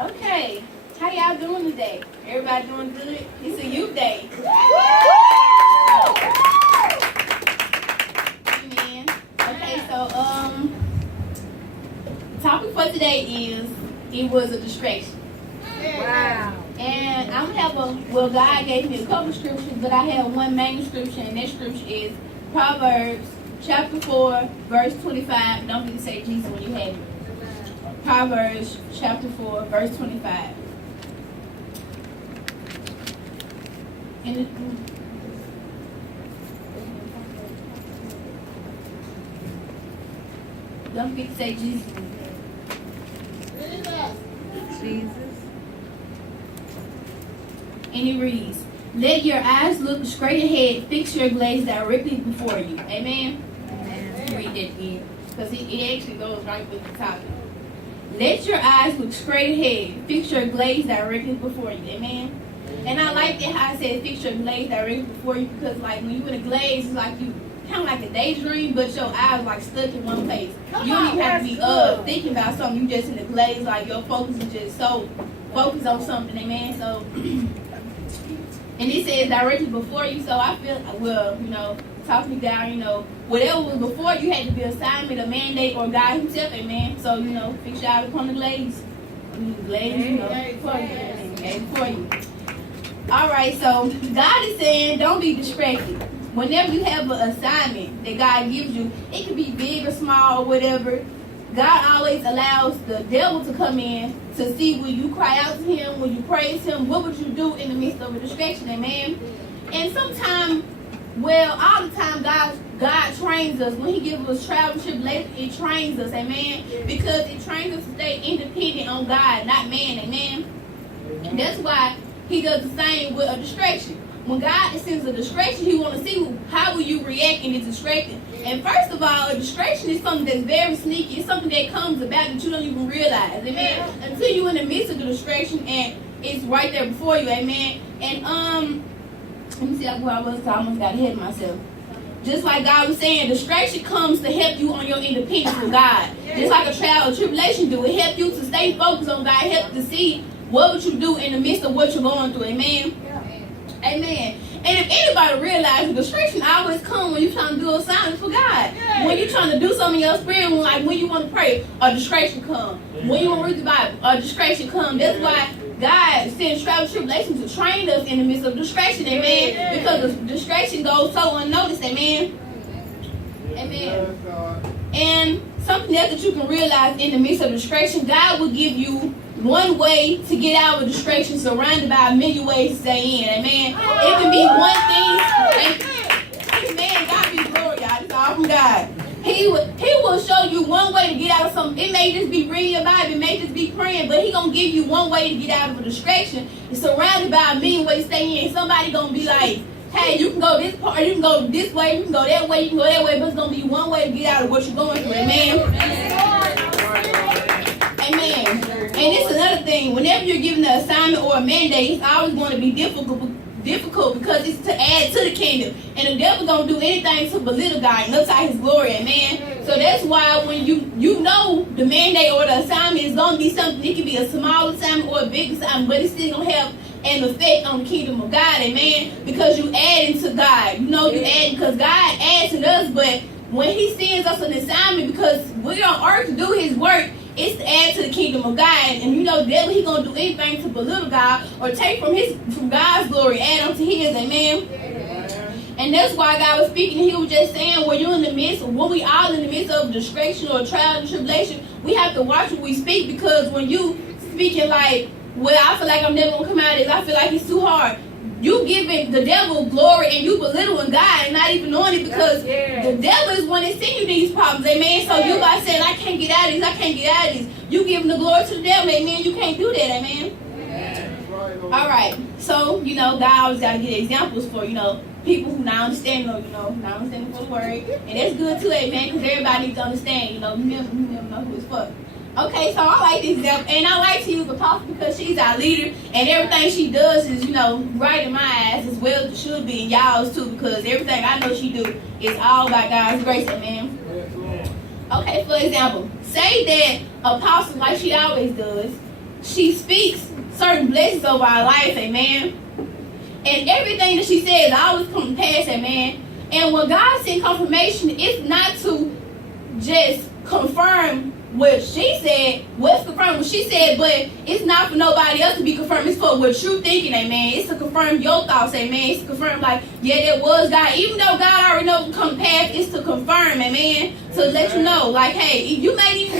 Okay, how y'all doing today? Everybody doing good? It's a youth day. Amen. Okay, so topic for today is it was a distraction. Wow. And I'm gonna have God gave me a couple scriptures, but I have one main scripture, and that scripture is Proverbs chapter 4, verse 25. Don't forget to say Jesus when you have it. Proverbs chapter 4, verse 25. Don't forget to say Jesus. Jesus. And it reads, let your eyes look straight ahead, fix your gaze directly before you. Amen? Amen. Read that again, because it actually goes right with the topic. Let your eyes look straight ahead, fix your gaze directly before you. Amen? And I like that how I said fix your gaze directly before you, because like when you in a glaze, it's like you kind of like a daydream, but your eyes like stuck in one place. You don't even have to be thinking about something. You just in the glaze, like your focus is just so focused on something. Amen? So, and it says directly before you, so I feel, well, talk me down, whatever was before you had to be assignment, a mandate, or God himself, amen. So, fix your eyes upon the glaze. Before you. All right, so God is saying, don't be distracted. Whenever you have an assignment that God gives you, it could be big or small or whatever, God always allows the devil to come in to see will you cry out to him, will you praise him, what would you do in the midst of a distraction, amen? And sometimes, all the time, God trains us. When he gives us trial and tribulation, it trains us, amen? Because it trains us to stay independent on God, not man, amen? And that's why he does the same with a distraction. When God sends a distraction, he wants to see how will you react in the distraction. And first of all, a distraction is something that's very sneaky. It's something that comes about that you don't even realize, amen? Until you're in the midst of the distraction and it's right there before you, amen? And let me see where I was, because I almost got ahead of myself. Just like God was saying, distraction comes to help you on your independence with God. Just like a trial or tribulation do. It helps you to stay focused on God, help to see what would you do in the midst of what you're going through, amen? Amen. And if anybody realizes, distraction always comes when you're trying to do a assignment for God. When you're trying to do something in your spirit, like when you want to pray, a distraction comes. When you want to read the Bible, a distraction comes. That's why God sends trial and tribulation to train us in the midst of distraction, amen. Because the distraction goes so unnoticed, amen. Amen. And something else that you can realize in the midst of distraction, God will give you one way to get out of a distraction surrounded by a million ways to stay in, amen. It can be one thing, amen. God be glory, y'all. It's all from God. He will show you one way to get out of something. It may just be reading your Bible, it may just be praying, but he gonna give you one way to get out of a distraction. It's surrounded by a million ways to stay in. Somebody gonna be like, hey, you can go this part, you can go this way, you can go that way, you can go that way, but it's gonna be one way to get out of what you're going through, amen. Amen. And it's another thing. Whenever you're given an assignment or a mandate, it's always going to be difficult because it's to add to the kingdom. And the devil don't do anything to belittle God and upside his glory, amen. So that's why when you know the mandate or the assignment is going to be something, it can be a small assignment or a big assignment, but it's still going to have an effect on the kingdom of God, amen. Because you adding to God. You adding because God adds to us, but when he sends us an assignment, because we're on earth to do his work, it's to add to the kingdom of God. And the devil, he gonna do anything to belittle God or take from God's glory, add unto his, amen. And that's why God was speaking. He was just saying, when you're in the midst, when we all in the midst of distraction or trial and tribulation, we have to watch what we speak, because when you speaking like, well, I feel like I'm never gonna come out of this, I feel like it's too hard, you giving the devil glory and you belittling God and not even knowing it, because the devil is one that send you these problems, amen. So you by saying, I can't get out of this, I can't get out of this, you giving the glory to the devil, amen. You can't do that, amen. All right, so God always got to get examples for people who not understanding, not understanding for the word, and that's good too, amen. Because everybody needs to understand, you never know who it's for. Okay, so I like this example, and I like to use Apostle because she's our leader, and everything she does is, right in my eyes as well as it should be in y'all's too, because everything I know she do is all by God's grace, amen. Okay, for example, say that Apostle, like she always does, she speaks certain blessings over our life, amen. And everything that she says always comes to pass, amen. And when God sends confirmation, it's not to just confirm what she said, what's confirmed what she said, but it's not for nobody else to be confirmed. It's for what you thinking, amen. It's to confirm your thoughts, amen. It's to confirm, like, yeah, that was God. Even though God already knows to come past, it's to confirm, amen. To let you know, like, hey, you might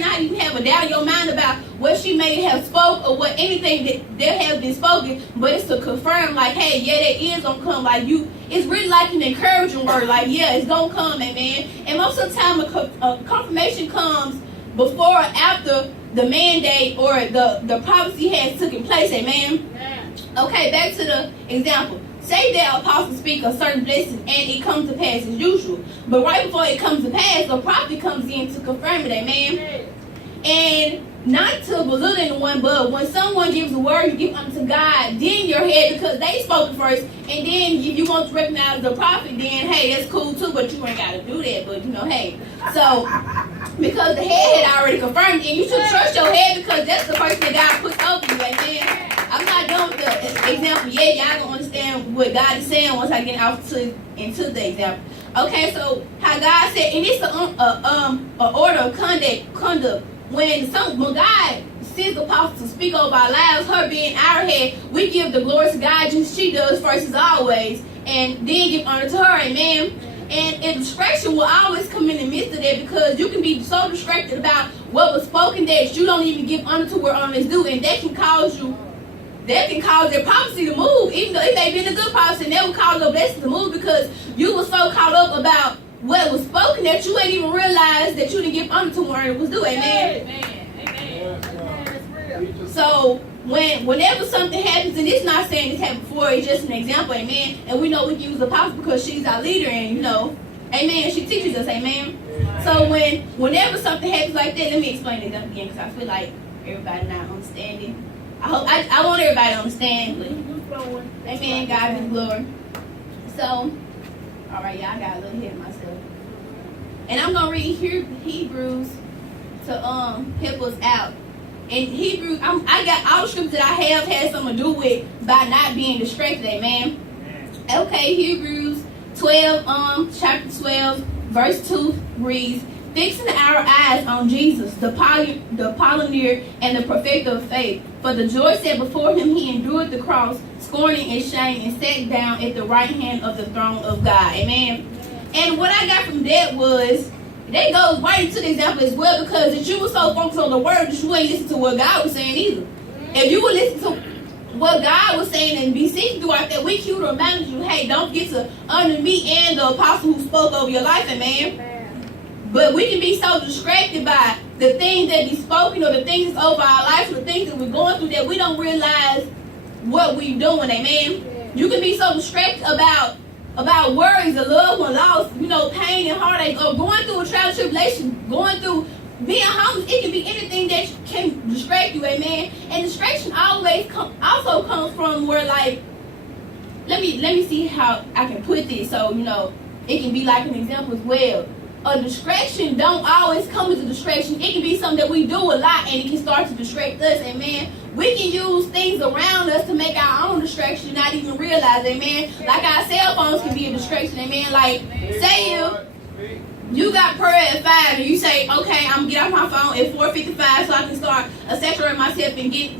not even have a doubt in your mind about what she may have spoke or what anything that has been spoken, but it's to confirm, like, hey, yeah, that is gonna come. Like, it's really like an encouraging word, like, yeah, it's gonna come, amen. And most of the time, a confirmation comes before or after the mandate or the prophecy has taken place, amen. Okay, back to the example. Say that apostle speak a certain blessing and it comes to pass as usual. But right before it comes to pass, the prophet comes in to confirm it, amen. And not to belittle anyone, but when someone gives a word, you give unto God, then your head, because they spoke it first. And then if you want to recognize the prophet, then hey, that's cool too, but you ain't got to do that. But hey. So, because the head had already confirmed, and you should trust your head because that's the person that God puts over you, amen. I'm not done with the example yet. Y'all gonna understand what God is saying once I get into the example. Okay, so how God said, and it's a order of conduct. When God sends the apostle to speak over our lives, her being our head, we give the glory to God just she does first as always, and then give honor to her, amen. And distraction will always come in the midst of that because you can be so distracted about what was spoken that you don't even give honor to where honor is due, and that can cause their prophecy to move, even though it may be a good prophecy, and that will cause your blessing to move because you were so caught up about what was spoken that you ain't even realize that you didn't give honor to where it was due, amen. Amen. So whenever something happens, and it's not saying this happened before, it's just an example, amen. And we know we can use the apostle because she's our leader, and amen. She teaches us, amen. So whenever something happens like that, let me explain it again because I feel like everybody not understanding. I want everybody to understand. Amen. God be glory. So, all right, y'all got a little ahead of myself. And I'm gonna read Hebrews to help us out. And Hebrews, I got all the scriptures that I have had something to do with by not being distracted, amen. Okay, Hebrews 12, chapter 12, verse 2 reads, fixing our eyes on Jesus, the pioneer and the perfecter of faith. For the joy set before him, he endured the cross, scorning its shame, and sat down at the right hand of the throne of God. Amen. And what I got from that was, that goes right into the example as well, because if you were so focused on the word that you wouldn't listen to what God was saying either. If you would listen to what God was saying and be seeking throughout that week, he would remind you, hey, don't get to honor me and the apostle who spoke over your life, amen. But we can be so distracted by the things that be spoken or the things that's over our life or the things that we're going through that we don't realize what we're doing, amen. You can be so distracted about worries, a loved one lost, pain and heartache, or going through a trial tribulation, going through being homeless. It can be anything that can distract you, amen. And distraction also comes from where, like, let me see how I can put this so it can be like an example as well. A distraction don't always come as a distraction. It can be something that we do a lot and it can start to distract us, amen. We can use things around us to make our own distraction, not even realize, amen. Like our cell phones can be a distraction, amen. Like, say you got prayer at 5 and you say, okay, I'm gonna get off my phone at 4:55 so I can start saturating myself and get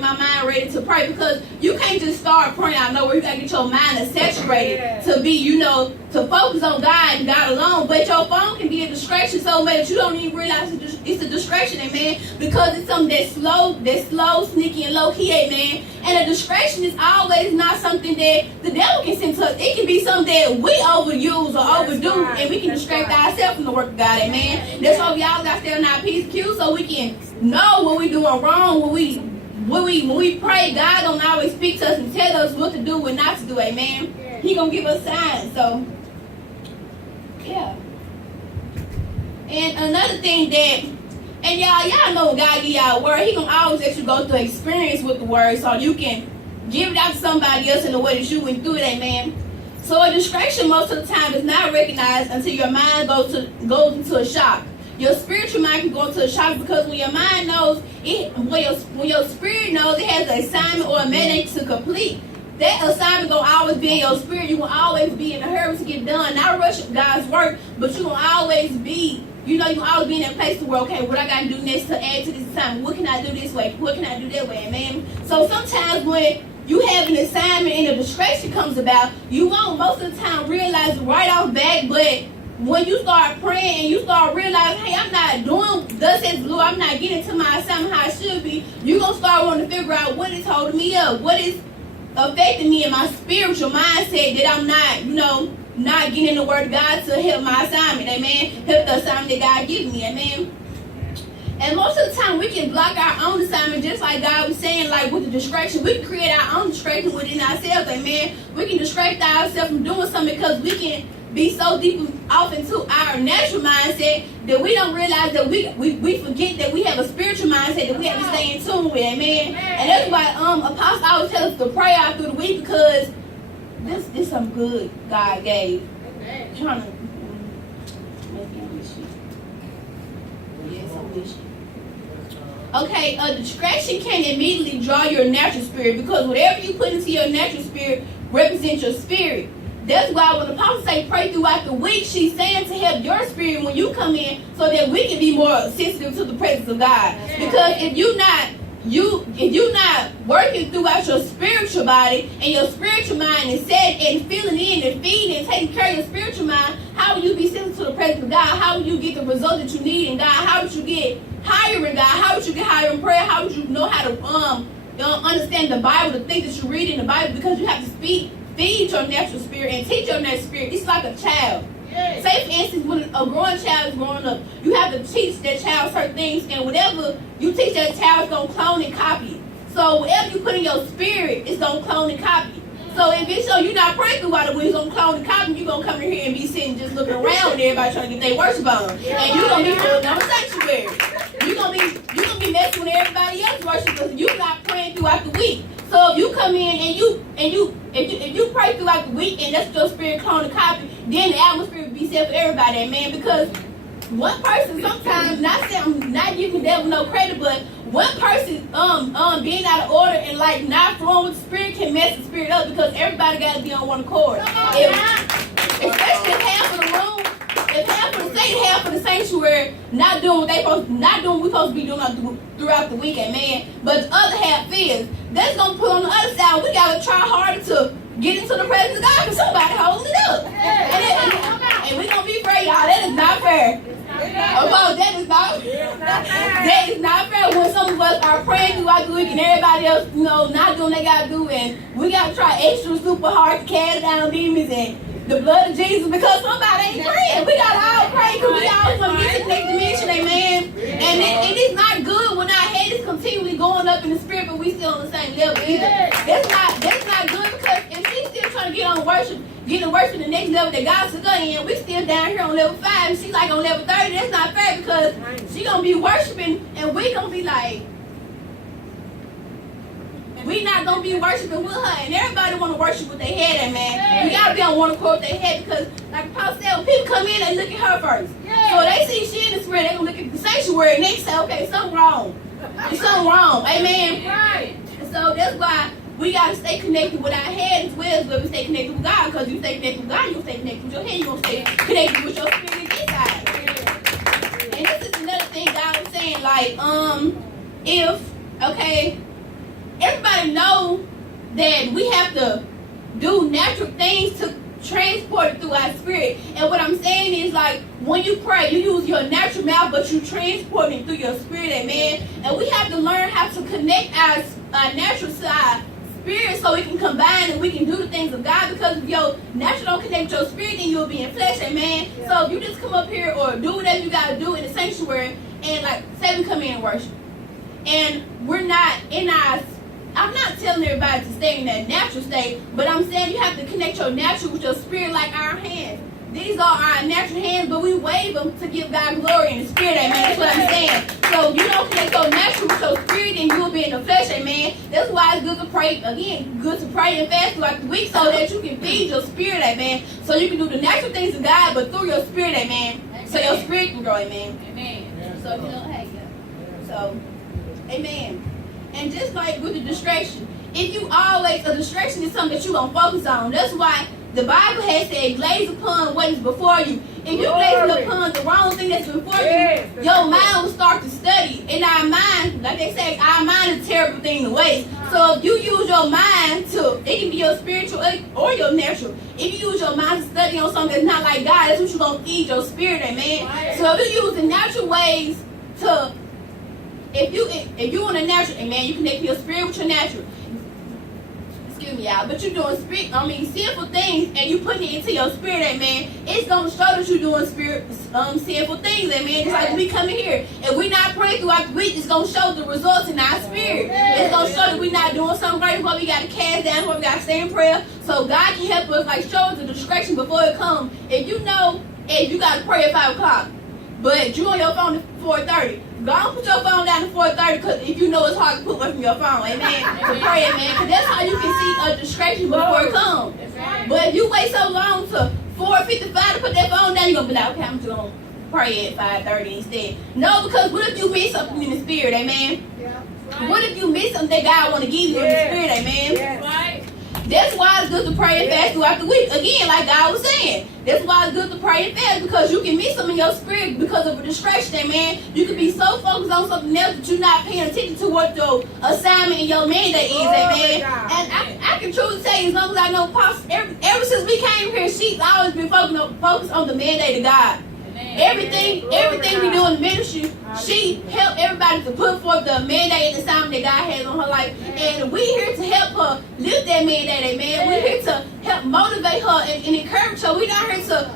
my mind ready to pray, because you can't just start praying out of nowhere. You gotta get your mind saturated to be, to focus on God and God alone. But your phone can be a distraction so much that you don't even realize it's a distraction, amen, because it's something that's slow, sneaky, and low key, amen. And a distraction is always not something that the devil can send to us. It can be something that we overuse or overdo, and we can distract ourselves from the work of God, amen. That's why we all got to stay on our P's Q's so we can know what we doing wrong. When we pray, God don't always speak to us and tell us what to do and not to do, amen. He gonna give us signs. So yeah. And another thing and y'all know when God give y'all a word, he gonna always let you go through experience with the word so you can give it out to somebody else in the way that you went through it, amen. So a distraction most of the time is not recognized until your mind goes into a shock. your spiritual mind can go into a shock, because when your mind knows it, when your spirit knows it has an assignment or a mandate to complete, that assignment gonna always be in your spirit. You gonna always be in a hurry to get done, not rush God's work, but you gonna always be, you gonna always be in that place to where, okay, what I gotta do next to add to this assignment? What can I do this way? What can I do that way? Amen. So sometimes when you have an assignment and a distraction comes about, you won't most of the time realize it right off back, but when you start praying and you start realizing, hey, I'm not doing thus says the Lord, I'm not getting to my assignment how I should be, you're going to start wanting to figure out what is holding me up, what is affecting me in my spiritual mindset that I'm not, not getting the word of God to help my assignment, amen, help the assignment that God gives me, amen. And most of the time, we can block our own assignment, just like God was saying, like with the distraction. We can create our own distraction within ourselves, amen. We can distract ourselves from doing something because we can be so deep off into our natural mindset that we don't realize that we forget that we have a spiritual mindset that we have to stay in tune with, amen. And that's why Apostle always tells us to pray out through the week, because this is some good God gave. Trying to make it wish you. Yes, I wish you. Okay, a distraction can immediately draw your natural spirit, because whatever you put into your natural spirit represents your spirit. That's why when the apostle say pray throughout the week, she's saying to help your spirit when you come in, so that we can be more sensitive to the presence of God. Because if you're not working throughout your spiritual body and your spiritual mind is set and filling in and feeding and taking care of your spiritual mind, how will you be sensitive to the presence of God? How will you get the result that you need in God? How would you get higher in God? How would you get higher in prayer? How would you know how to understand the Bible, the things that you read in the Bible? Because you have to feed your natural spirit and teach your natural spirit. It's like a child. Yes. Say, for instance, when a growing child is growing up, you have to teach that child certain things, and whatever you teach that child is going to clone and copy. So whatever you put in your spirit, it's going to clone and copy. So if it's so you're not praying throughout the week, it's going to clone and copy, you're going to come in here and be sitting just looking around and everybody trying to get their worship on. And you're going to be filling on the sanctuary. You're going to be messing with everybody else worship, because you're not praying throughout the week. So if you come in and you pray throughout the week and that's your spirit clone and copy, then the atmosphere will be set for everybody, amen. Because one person sometimes, not giving the devil no credit, but one person being out of order and like not flowing with the spirit can mess the spirit up, because everybody got to be on one accord. Especially if half of the room, if half of the state, half of the sanctuary not doing what we're supposed to be doing throughout the week, amen. But the other half is, that's gonna put on the other side. We gotta try harder to get into the presence of God, because somebody holds it up. And we're gonna be fair, y'all. That is not fair. That is not fair when some of us are praying throughout the week and everybody else, not doing what they gotta do, and we gotta try extra super hard to cast down demons and the blood of Jesus, because somebody ain't praying. We gotta all pray, because we all want to get to the next dimension, amen. And it's not good when our head is continually going up in the spirit, but we still on the same level either. That's not good, because if she's still trying to get the worship to the next level that God took her in, we still down here on level 5, and she's like on level 30. That's not fair, because she gonna be worshiping and we gonna be like, we not gonna be worshiping with her, and everybody want to worship with their head, man. We gotta be on one accord with their head, because, like Paul said, when people come in, they look at her first. So they see she in the spirit, they gonna look at the sanctuary, and they say, okay, something wrong. There's something wrong, amen. Right. And so that's why we gotta stay connected with our head as well as we stay connected with God. Because you stay connected with God, you stay connected with your head, you gonna stay connected with your spirit inside. And this is another thing God was saying, like, everybody know that we have to do natural things to transport it through our spirit. And what I'm saying is, like, when you pray, you use your natural mouth, but you transport it through your spirit, amen. And we have to learn how to connect our natural to our spirit, so we can combine and we can do the things of God. Because if your natural don't connect with your spirit, then you'll be in flesh, amen. So if you just come up here or do whatever you got to do in the sanctuary, and like, say we come in and worship, and we're not in our, I'm not telling everybody to stay in that natural state, but I'm saying you have to connect your natural with your spirit, like our hands. These are our natural hands, but we wave them to give God glory in the spirit, amen. That's what I'm saying. So you don't connect your natural with your spirit, and you'll be in the flesh, amen. That's why it's good to pray, again, good to pray and fast throughout the week, so that you can feed your spirit, amen. So you can do the natural things of God, but through your spirit, amen. So So your spirit can grow, amen. Amen. So, hey, so, amen. And just like with the distraction, if you always, a distraction is something that you're going to focus on. That's why the Bible has said, glaze upon what is before you. If you're glazing upon the wrong thing that's before you, your mind will start to study. And our mind, like they say, our mind is a terrible thing to waste. So if you use your mind to, it can be your spiritual or your natural. If you use your mind to study on something that's not like God, that's what you're going to feed your spirit, amen. So if you use the natural ways to, if you in the natural, amen, you connect your spirit with your natural. Excuse me, y'all, but you're doing sinful things, and you putting it into your spirit, amen. It's gonna show that you're doing sinful things, amen. Just like we come in here, and we not praying throughout the week, it's gonna show the results in our spirit. It's gonna show that we not doing something right, what we gotta cast down, what we gotta stay in prayer, so God can help us, like show us the distraction before it comes. If you know, if you gotta pray at 5 o'clock, but you on your phone at 4:30. Don't put your phone down at 4:30, because if you know it's hard to put away from your phone, amen, to pray, amen, because that's how you can see a distraction before it comes. But if you wait so long to 4:55 to put that phone down, you're going to be like, okay, I'm just going to pray at 5:30 instead. No, because what if you miss something in the spirit, amen? What if you miss something that God want to give you in the spirit, amen? Right. That's why it's good to pray and fast throughout the week. Again, like God was saying, that's why it's good to pray and fast, because you can miss some in your spirit because of a distraction, amen. You can be so focused on something else that you're not paying attention to what your assignment and your mandate is, amen. And I can truly say, as long as I know Pops, ever since we came here, she's always been focused on the mandate of God. Everything we do in the ministry, she helped everybody to put forth the mandate and assignment that God has on her life. And we're here to help her live that mandate, amen. We're here to help motivate her and encourage her. We're not here to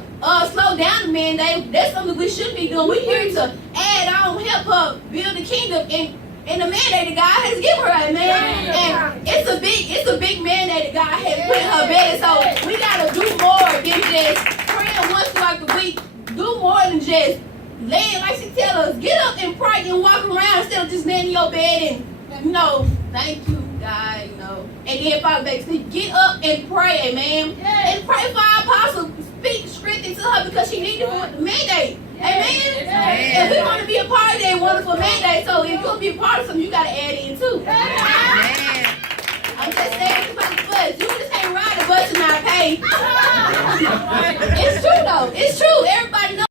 slow down the mandate. That's something we should be doing. We're here to add on, help her build the kingdom in the mandate that God has given her, amen. And it's a big mandate that God has put in her bed. So we gotta do more than just praying once throughout the week. Do more than just laying, like she tell us, get up and pray and walk around instead of just laying in your bed and, thank you, God, and then fall back to sleep. Get up and pray, amen. And pray for our apostle. Speak strength into her because she needs the mandate, amen. And we want to be a part of that wonderful mandate, so if you want to be a part of something, you got to add in too. Amen. I'm just saying, about the bus. You just can't ride the bus and not pay. It's true, though. It's true. Everybody knows.